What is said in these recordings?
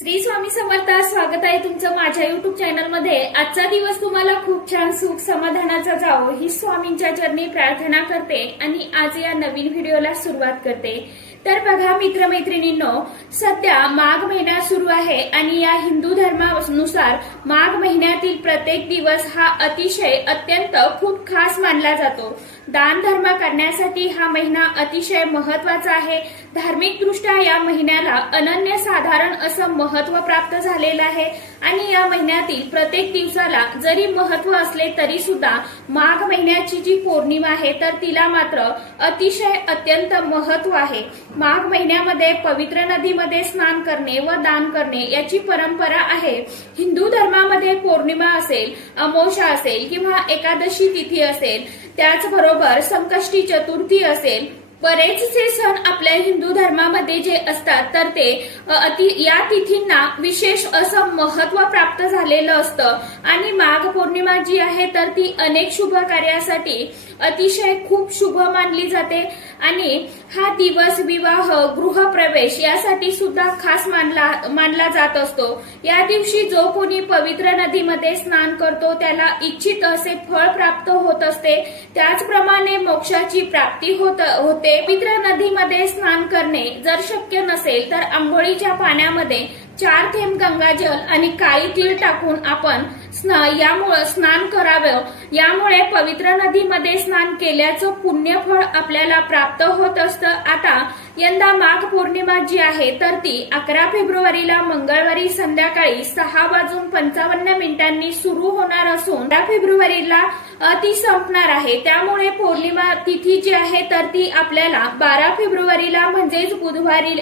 श्री स्वामी समर्थ। स्वागत आहे तुमचं माझ्या युट्यूब चॅनल मध्ये। आजचा दिवस तुम्हाला खूप छान सुख समाधानाचा जावो ही स्वामींच्या चरणी प्रार्थना करते आणि आज या नवीन व्हिडिओला सुरुवात करते। तर बघा मित्रमैत्रिणींनो, सध्या माघ महिना सुरू आहे आणि या हिंदू धर्मानुसार माघ महिन्यातील प्रत्येक दिवस हा अतिशय अत्यंत खूप खास मानला जातो। दान धर्म करण्यासाठी हा महिना अतिशय महत्वाचा आहे। धार्मिक दृष्ट्या या महिन्याला अनन्यसाधारण असं महत्व प्राप्त झालेलं आहे आणि या महिन्यातील प्रत्येक दिवसाला जरी महत्व असले तरी सुद्धा माघ महिन्याची जी पौर्णिमा आहे तर तिला मात्र अतिशय अत्यंत महत्व आहे। माघ महिन्यामध्ये पवित्र नदीमध्ये स्नान करणे व दान करणे याची परंपरा आहे। हिंदू धर्मामध्ये पौर्णिमा असेल, अमावस्या असेल किंवा एकादशी तिथी असेल, त्याचबरोबर संकष्टी चतुर्थी असेल, बरेचसे सण आपल्या हिंदू धर्मामध्ये जे असतात तर ते या तिथींना विशेष असं महत्व प्राप्त झालेलं असतं आणि माघ पौर्णिमा जी आहे तर ती अनेक शुभ कार्यासाठी अतिशय खूप शुभ मानली जाते आणि हा दिवस विवाह, गृहप्रवेश यासाठी सुद्धा खास मानला जात असतो। या दिवशी जो कोणी पवित्र नदीमध्ये स्नान करतो त्याला इच्छित असे फळ प्राप्त होत असते। त्याचप्रमाणे मोक्षाची प्राप्ती होते। पवित्र नदीमध्ये स्नान करणे जर शक्य नसेल तर आंघोळीच्या पाण्यामध्ये 4 थेंब गंगाजल आणि काळी तीळ टाकून आपण स्नान करावं। यामुळे पवित्र नदीमध्ये स्नान केल्याचं पुण्यफळ आपल्याला प्राप्त होत असतं। आता यंदा माघ पौर्णिमा जी आहे तर ती 11 फेब्रुवारीला मंगळवारी संध्याकाळी 6:55 सुरू होणार असून 12 फेब्रुवारीला ती संपणार आहे। त्यामुळे पौर्णिमा तिथी जी आहे तर ती आपल्याला 12 फेब्रुवारीला म्हणजेच बुधवारी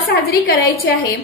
साजरी करायची आहे।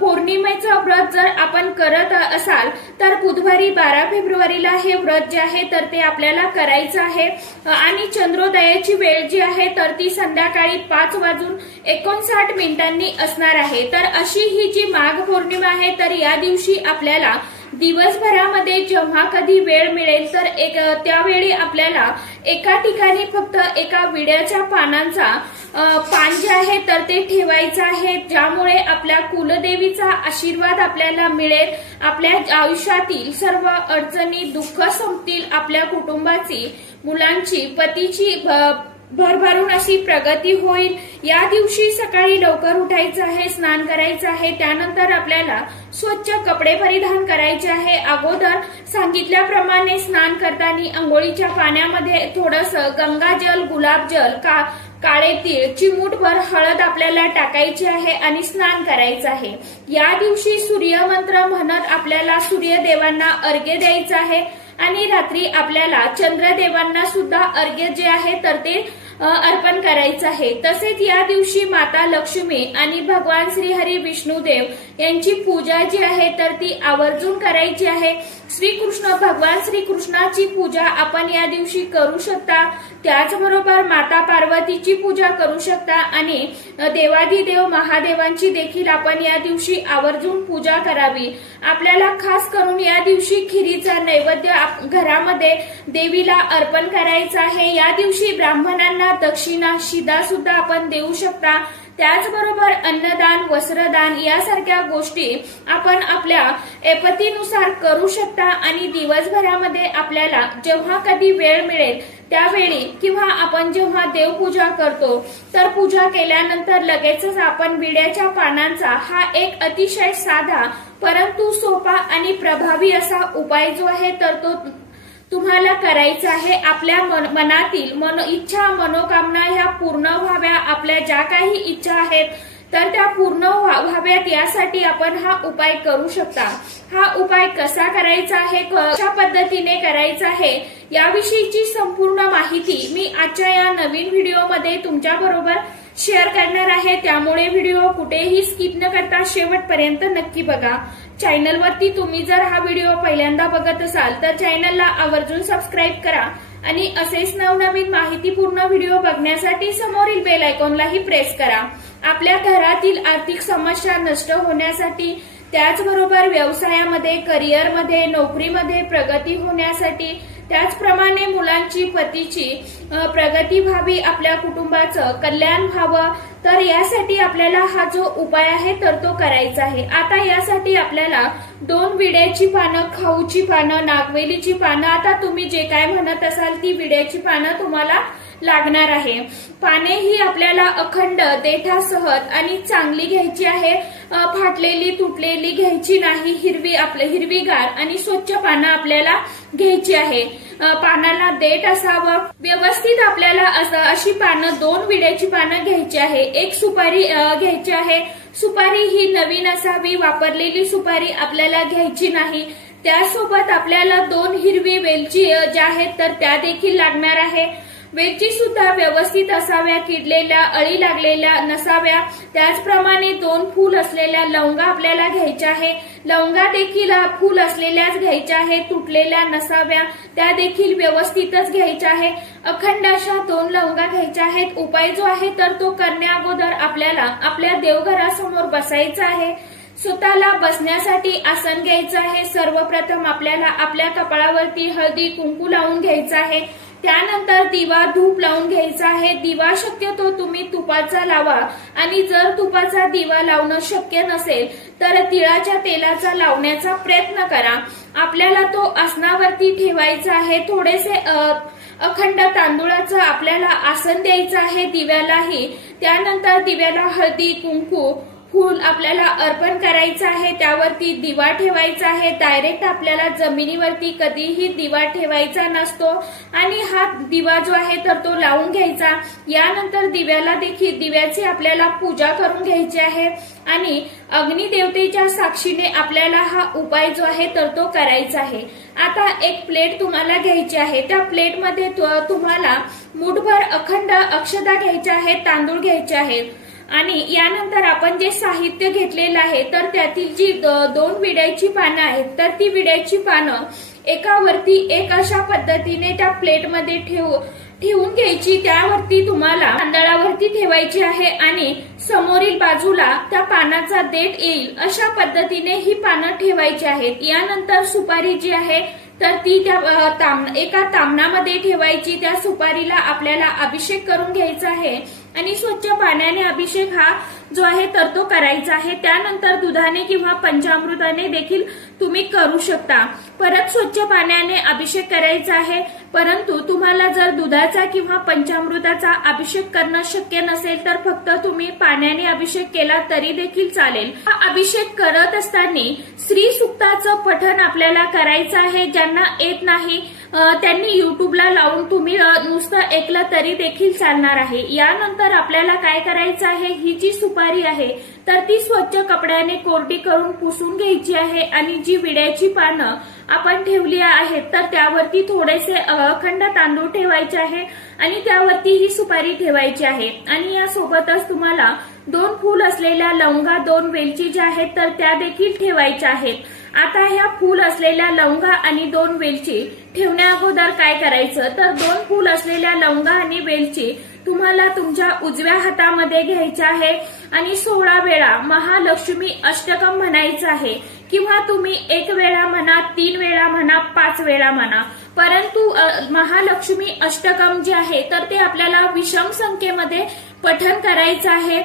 पौर्णिमेचं व्रत जर आपण करत असाल तर बुधवारी 12 फेब्रुवारीला हे व्रत जे आहे तर ते आपल्याला करायचं आहे आणि चंद्रोदयाची वेळ जी आहे तर ती संध्याकाळी 5:59 असणार आहे। तर अशी ही जी माघ पौर्णिमा आहे तर या दिवशी आपल्याला दिवसभरामध्ये जेव्हा कधी वेळ मिळेल तर त्यावेळी आपल्याला एका ठिकाणी फक्त एका विड्याच्या पानांचा पान जे आहे तर ते ठेवायचं आहे, ज्यामुळे आपल्या कुलदेवीचा आशीर्वाद आपल्याला मिळेल। आपल्या आयुष्यातील सर्व अडचणी, दुःख संपतील, आपल्या कुटुंबाची, मुलांची, पतीची भरभरून अशी प्रगती होईल। या दिवशी सकाळी लवकर उठायचं आहे, स्नान करायचं आहे, त्यानंतर आपल्याला स्वच्छ कपडे परिधान करायचे आहे। अगोदर सांगितल्याप्रमाणे स्नान करताना आंघोळीच्या पाण्यामध्ये थोडंसं गंगाजल, गुलाबजल, काळे तीळ, चिमूटभर हळद आपल्याला टाकायची आहे आणि स्नान करायचं आहे। या दिवशी सूर्यमंत्र म्हणत आपल्याला सूर्यदेवांना अर्घ्य द्यायचं आहे आणि रात्री आपल्याला चंद्रदेवांना सुद्धा अर्घ्य जे आहे तर ते अर्पण करायचं आहे। तसेच या दिवशी माता लक्ष्मी आणि भगवान श्रीहरी विष्णुदेव यांची पूजा जी आहे तर ती आवर्जून करायची आहे। भगवान श्रीकृष्णाची पूजा आपण या दिवशी करू शकता। त्याचबरोबर माता पार्वतीची पूजा करू शकता आणि देवाधिदेव महादेवांची देखील आपण या दिवशी आवर्जून पूजा करावी। आपल्याला खास करून या दिवशी खिरीचा नैवेद्य घरामध्ये देवीला अर्पण करायचा आहे। या दिवशी ब्राह्मणांना दक्षिणा, शिदा सुद्धा आपण देऊ शकता। त्याचबरोबर अन्नदान, वस्त्रदान यासारख्या गोष्टी आपण आपल्या ऐपतीनुसार करू शकता आणि दिवसभरामध्ये आपल्याला जेव्हा कधी वेळ मिळेल त्यावेळी किंवा आपण जेव्हा देवपूजा करतो तर पूजा केल्यानंतर लगेचच आपण विड्याच्या पानांचा हा एक अतिशय साधा परंतु सोपा आणि प्रभावी असा उपाय जो आहे तर तो तुम्हाला करायचा आहे। आपल्या मनातील इच्छा, मनोकामना ह्या पूर्ण व्हाव्या, आपल्या ज्या काही इच्छा आहेत तर त्या पूर्ण व्हाव्यात यासाठी आपण हा उपाय करू शकता। हा उपाय कसा करायचा आहे, कशा पद्धतीने करायचा आहे याविषयीची संपूर्ण माहिती मी आजच्या या नवीन व्हिडिओमध्ये तुमच्या बरोबर शेअर करणार आहे। त्यामुळे व्हिडिओ कुठेही स्किप न करता शेवटपर्यंत नक्की बघा। चॅनलवरती तुम्ही जर हा व्हिडिओ पहिल्यांदा बघत असाल तर चॅनलला आवर्जून सबस्क्राईब करा आणि असेच नवनवीन माहितीपूर्ण व्हिडिओ बघण्यासाठी समोरील बेल आयकॉनलाही प्रेस करा। आपल्या घरातील आर्थिक समस्या नष्ट होण्यासाठी, त्याचबरोबर व्यवसायामध्ये, करिअरमध्ये, नोकरीमध्ये प्रगती होण्यासाठी, त्याचप्रमाणे मुलांची पतीची प्रगती व्हावी, आपल्या कुटुंबाचं कल्याण व्हावं, तर यासाठी आपल्याला हा जो उपाय आहे तर तो करायचा आहे। आता यासाठी आपल्याला 2 विड्याची पानं, खाऊची पानं, नागवेलीची पानं, आता तुम्ही जे काय म्हणत असाल ती विड्याची पानं तुम्हाला लागणार आहे। पाने ही आपल्याला अखंड, देठासह आणि चांगली घ्यायची आहे, फाटलेली तुटलेली घ्यायची नाही, हिरवीगार आणि स्वच्छ पानं आपल्याला घ्यायची आहे। पानाला देठ असावं, व्यवस्थित आपल्याला अशी पानं 2 विड्याची पानं घ्यायची आहे। एक सुपारी घ्यायची आहे, सुपारी ही नवीन असावी, वापरलेली सुपारी आपल्याला घ्यायची नाही। त्यासोबत आपल्याला 2 हिरवी वेलची ज्या आहेत तर त्या देखील लागणार आहे। वेलची सुद्धा व्यवस्थित असाव्या, किडलेल्या, अळी लागलेल्या नसाव्या। त्याचप्रमाणे 2 फूल असलेल्या लवंगा आपल्याला घ्यायच्या आहे, लवंगा देखील फूल असलेल्याच घ्यायच्या आहेत, तुटलेल्या नसाव्या, त्या देखील व्यवस्थितच घ्यायच्या आहे। अखंड अशा 2 लवंगा घ्यायच्या आहेत। उपाय जो आहे तर तो करण्या अगोदर आपल्याला आपल्या देवघरासमोर बसायचं आहे। स्वतःला बसण्यासाठी आसन घ्यायचं आहे। सर्वप्रथम आपल्याला आपल्या कपाळावरती हळदी कुंकू लावून घ्यायचं आहे। त्यानंतर दिवा धूप लावून घ्यायचा आहे। दिवा शक्यतो तुम्ही तुपाचा लावा, आणि जर तुपाचा दिवा लावणं शक्य नसेल तर तिळाच्या तेलाचा लावण्याचा प्रयत्न करा। आपल्याला तो आसनावरती ठेवायचा आहे। थोडेसे अखंड तांदूळाचं आपल्याला आसन द्यायचं आहे दिव्यालाही। त्यानंतर दिव्याला हळदी कुंकू फूल आपल्याला अर्पण करायचं आहे, त्यावरती दिवा ठेवायचा आहे। डायरेक्ट आपल्याला जमिनीवरती कधीही दिवा ठेवायचा नसतो, आणि हा दिवा जो आहे तर तो लावून घ्यायचा। यानंतर दिव्याची आपल्याला पूजा करून घ्यायची आहे, आणि अग्निदेवतेच्या साक्षीने आपल्याला हा उपाय जो आहे तर तो करायचा आहे। आता एक प्लेट तुम्हाला घ्यायची आहे, त्या प्लेटमध्ये तुम्हाला मुठभर अखंड अक्षता घ्यायच्या आहेत, तांदूळ घ्यायचे आहेत, आणि यानंतर आपण जे साहित्य घेतलेलं आहे तर त्यातील जी 2 विड्याची पानं आहेत तर ती विड्याची पानं एकावरती एक अशा पद्धतीने त्या प्लेटमध्ये ठेवून घ्यायची। त्यावरती तुम्हाला तांदळावरती ठेवायची आहे, आणि समोरील बाजूला त्या पानाचा देठ येईल अशा पद्धतीने ही पानं ठेवायची आहेत। यानंतर सुपारी जी आहे तर ती त्या एका तामणामध्ये ठेवायची। त्या सुपारीला आपल्याला अभिषेक करून घ्यायचा आहे, आणि स्वच्छ पाण्याने अभिषेक हा जो आहे तर तो करायचा आहे। त्यानंतर दुधाने किंवा पंचामृताने देखील तुम्ही करू शकता। परत स्वच्छ पाण्याने अभिषेक करायचा आहे, परंतु तुम्हाला जर दुधाचा किंवा पंचामृताचा अभिषेक करणं शक्य नसेल तर फक्त तुम्ही पाण्याने अभिषेक केला तरी देखील चालेल। हा अभिषेक करत असताना श्री सुक्ताचं पठण आपल्याला करायचं आहे। ज्यांना येत नाही त्यांनी युट्यूबला लावून तुम्ही नुसतं ऐकलं तरी देखील चालणार आहे। यानंतर आपल्याला काय करायचं आहे, ही जी सुपारी आहे तर ती स्वच्छ कपड्याने कोरडी करून पुसून घ्यायची आहे, आणि जी विड्याची पानं आपण ठेवली आहेत तर त्यावरती थोडेसे अखंड तांदूळ ठेवायचे आहे, आणि त्यावरती ही सुपारी ठेवायची आहे, आणि यासोबतच तुम्हाला 2 फूल असलेल्या लवंगा, 2 वेलची ज्या आहेत तर त्या देखील ठेवायच्या आहेत। आता ह्या फूल असलेल्या लवंगा आणि 2 वेलची ठेवण्या अगोदर काय करायचं तर 2 फूल असलेल्या लवंगा आणि वेलची तुम्हाला तुमच्या उजव्या हातामध्ये घ्यायच्या आहे, आणि 16 वेळा महालक्ष्मी अष्टकम म्हणायचं आहे, किंवा तुम्ही 1 वेळा म्हणा, 3 वेळा म्हणा, 5 वेळा म्हणा, परंतु महालक्ष्मी अष्टकम जे आहे तर ते आपल्याला विषम संख्येमध्ये पठण करायचं आहे,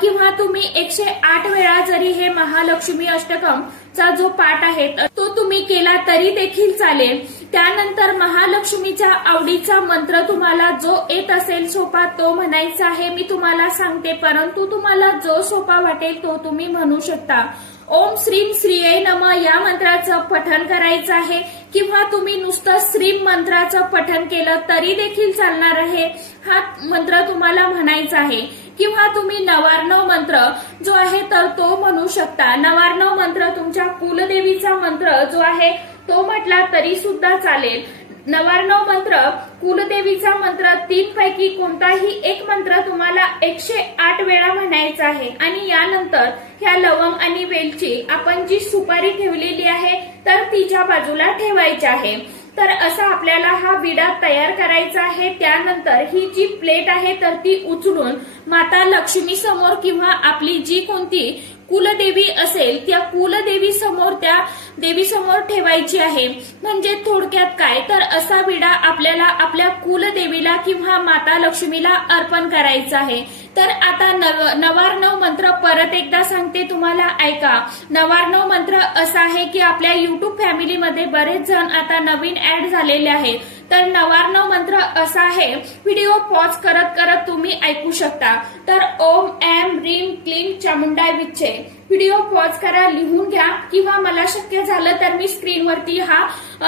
किंवा तुम्ही 108 वेळा जरी हे महालक्ष्मी अष्टकमचा जो पाठ आहे तो तुम्ही केला तरी देखील चालेल। त्यानंतर महालक्ष्मीच्या आवडीचा मंत्र तुम्हाला जो येत असेल सोपा तो म्हणायचा आहे। मी तुम्हाला सांगते, परंतु तुम्हाला जो सोपा वाटेल तो तुम्ही म्हणू शकता। ओम श्रीम श्रीये नमः या मंत्राचं पठण करायचं आहे, किंवा तुम्ही नुसतं श्रीम मंत्राचं पठण केलं तरी देखील चालणार आहे। हा मंत्र तुम्हाला म्हणायचा आहे, किंवा तुम्ही 99 मंत्र जो आहे तर तो म्हणू शकता। 99 मंत्र तुमच्या कुलदेवीचा मंत्र जो आहे तो म्हटला तरी सुद्धा चालेल। 99 मंत्र कुलदेवीचा मंत्र 3 पैकी कोणताही एक मंत्र तुम्हाला 108 वेळा म्हणायचा आहे, आणि यानंतर ह्या लवंग आणि वेलची आपण जी सुपारी ठेवलेली आहे तर तिच्या बाजूला ठेवायची आहे। तर असा आपल्याला हा विडा तयार करायचा आहे। त्यानंतर ही जी प्लेट आहे तर ती उचलून माता लक्ष्मी समोर, किंवा आपली जी कोणती कुलदेवी असेल त्या कुलदेवी समोर त्या देवीसमोर ठेवायची आहे। म्हणजे थोडक्यात काय तर असा विडा आपल्याला आपल्या कुलदेवीला किंवा माता लक्ष्मीला अर्पण करायचा आहे। तर आता नवार्णव मंत्र परत एकदा सांगते, तुम्हाला ऐका। नवार्णव मंत्र असा आहे की आपल्या युट्यूब फॅमिलीमध्ये बरेच जण आता नवीन ऍड झालेले आहेत। तर नवार्णव मंत्र असा आहे, व्हिडिओ पॉज करत करत तुम्ही ऐकू शकता। तर ओम ऐं ह्रीं क्लीं चामुंडाय विच्चे, व्हिडिओ पॉज करा, लिहून घ्या किंवा मला शक्य झालं तर मी स्क्रीनवरती हा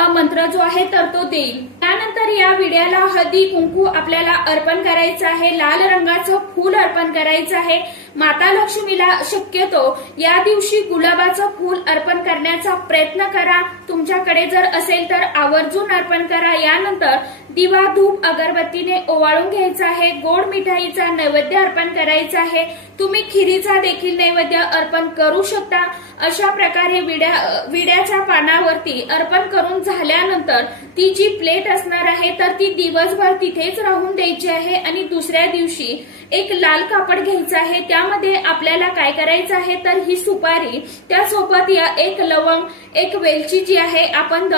मंत्र जो आहे तर तो देईल। त्यानंतर या विड्याला हळदी कुंकू आपल्याला अर्पण करायचं आहे, लाल रंगाचं फूल अर्पण करायचं आहे। माता लक्ष्मीला शक्यतो या दिवशी गुलाबाचं फूल अर्पण करण्याचा प्रयत्न करा, तुमच्याकडे जर असेल तर आवर्जून अर्पण करा। यानंतर दिवा धूप अगरबत्तीने ओवाळून घ्यायचा आहे, गोड मिठाईचा नैवेद्य अर्पण करायचा आहे, तुम्ही खिरीचा देखील नैवेद्य अर्पण करू शकता। अशा प्रकारे विड्याच्या पानावरती अर्पण करून झाल्यानंतर ती जी प्लेट असणार आहे तर ती दिवसभर तिथेच राहून द्यायची आहे आणि दुसऱ्या दिवशी एक लाल कापड घ्यायचं आहे, त्यामध्ये आपल्याला काय करायचं आहे तर ही सुपारी, त्यासोबत या एक लवंग, एक वेलची जी आहे, आपण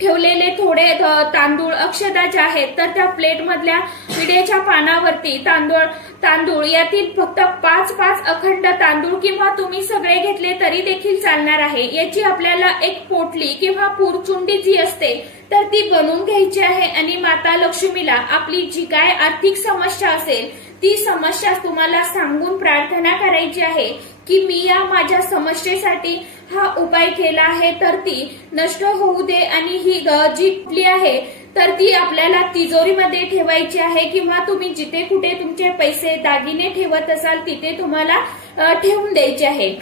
ठेवलेले थोडे तांदूळ अक्षता ज्या आहेत तर त्या प्लेट मधल्या विड्याच्या पानावरती तांदूळ यातील फक्त 5 अखंड तांदूळ किंवा तुम्ही सगळे घेतले तरी देखील चालणार आहे। याची आपल्याला एक पोटली किंवा पुरचुंडी जी असते तर ती बनवून घ्यायची आहे आणि माता लक्ष्मीला आपली जी काय आर्थिक समस्या असेल ती समस्या तुम्हाला सांगून प्रार्थना करायची आहे की मी या माझ्या समस्येसाठी हा उपाय केला आहे तर ती नष्ट होऊ दे आणि ही जी कुठली आहे तर ती आपल्याला तिजोरीमध्ये ठेवायची आहे किंवा तुम्ही जिथे कुठे तुमचे पैसे दागिने ठेवत असाल तिथे तुम्हाला ठेवून द्यायचे आहे।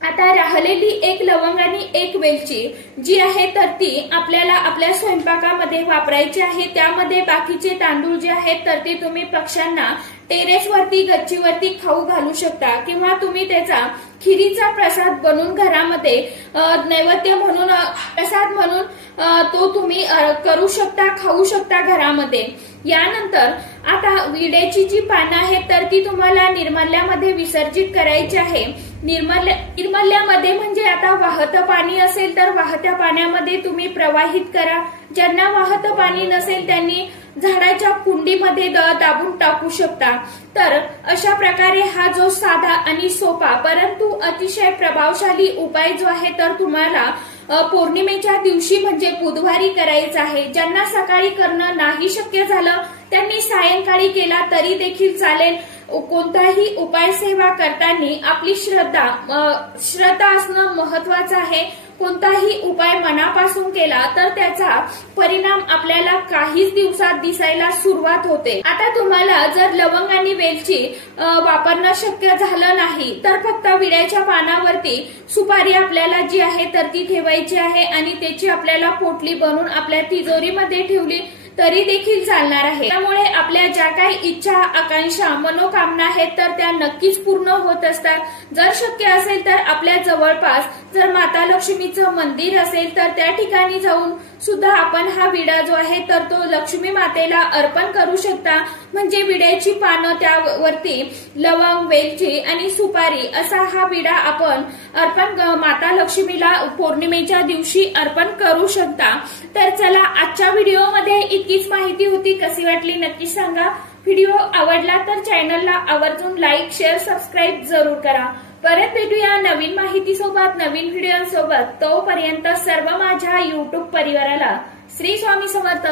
आता राहिलेली एक लवंग आणि एक वेलची जी आहे तर ती आपल्याला आपल्या स्वयंपाकामध्ये वापरायची आहे। त्यामध्ये बाकीचे तांदूळ जे आहेत तर ते तुम्ही पक्ष्यांना टेरेसवरती गच्चीवरती खाऊ घालू शकता किंवा तुम्ही त्याचा खिरीचा प्रसाद बनवून घरामध्ये नैवेद्य म्हणून प्रसाद म्हणून तो तुम्ही करू शकता, खाऊ शकता घरामध्ये। यानंतर आता विड्याची जी पानं आहेत तर ती तुम्हाला निर्मल्यामध्ये विसर्जित करायची आहे। निर्मल्यामध्ये म्हणजे आता वाहतं पाणी असेल तर वाहत्या पाण्यामध्ये तुम्ही प्रवाहित करा, ज्यांना वाहतं पाणी नसेल त्यांनी झाडाच्या कुंडीमध्ये दाबून टाकू शकता। तर अशा प्रकारे हा जो साधा आणि सोपा परंतु अतिशय प्रभावशाली उपाय जो आहे तर तुम्हाला पौर्णिमेच्या दिवशी म्हणजे बुधवारी करायचा आहे। ज्यांना सकाळी करणं नाही शक्य झालं त्यांनी सायंकाळी केला तरी देखील चालेल। कोणताही उपाय सेवा करताना आपली श्रद्धा असणं महत्वाचं आहे। कोणताही उपाय मनापासून केला तर त्याचा परिणाम आपल्याला काहीच दिवसात दिसायला सुरुवात होते। आता तुम्हाला जर लवंग आणि वेलची वापरणं शक्य झालं नाही तर फक्त विड्याच्या पानावरती सुपारी आपल्याला जी आहे तर ती ठेवायची आहे आणि त्याची आपल्याला पोटली बनवून आपल्या तिजोरीमध्ये ठेवली तरी देखील चालणार आहे। त्यामुळे आपल्या ज्या काही इच्छा, आकांक्षा, मनोकामना आहेत तर त्या नक्कीच पूर्ण होत असतात। जर शक्य असेल तर आपल्या जवळपास जर माता लक्ष्मीचं मंदिर असेल तर त्या ठिकाणी जाऊन सुद्धा आपण हा विडा जो आहे तर तो लक्ष्मी मातेला अर्पण करू शकता। म्हणजे विड्याची पानं त्यावरती लवंग, वेलची आणि सुपारी असा हा विडा आपण अर्पण माता लक्ष्मीला पौर्णिमेच्या दिवशी अर्पण करू शकता। तर चला आजच्या व्हिडिओमध्ये इतकीच माहिती होती, कशी वाटली नक्की सांगा। व्हिडिओ आवडला तर चॅनलला आवर्जून लाईक, शेअर, सबस्क्राईब जरूर करा। परत भेटूया नवीन माहिती सोबत, नवीन व्हिडिओ सोबत। तोपर्यंत सर्व माझ्या युट्यूब परिवाराला श्री स्वामी समर्थ।